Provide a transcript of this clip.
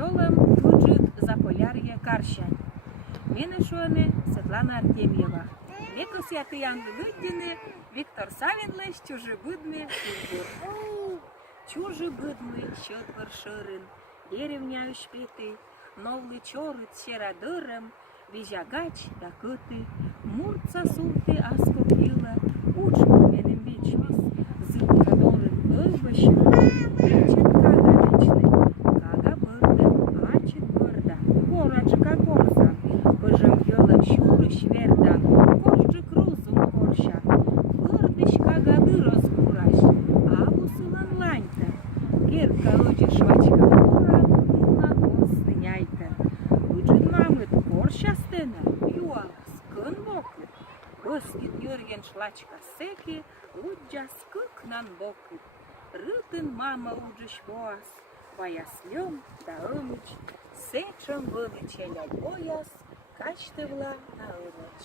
пчелам туджит Заполярье Карщань. Менешуане Светлана Артемьева. Векус ятыян выддины Виктор Савинлыш чужебыдны Кузбур. Чужебыдны щетвар шырын, деревня шпеты, новлы чорыт серадырым, визягач якыты, мурца султы аскопила, учка менем бичмис, зылка норын ылбышын, бичет кага бичны, кага бырды, ачет бырда, кораджика корсан, пыжым йола щурыш вердан, кожжы крузум корща, бырдыш кага дырос кураш, абусылан ланьта, герка оджи швачка ура, муна остыняйта. Уджын мамыт корщастына, юалас кын бокыт, быскит йörген шлачка секи, уджа скыкнан бокыт. Рытын мама уджыш боас, баяслём да ымыч, сечым вылычеля бояс, качтывла на ымыч.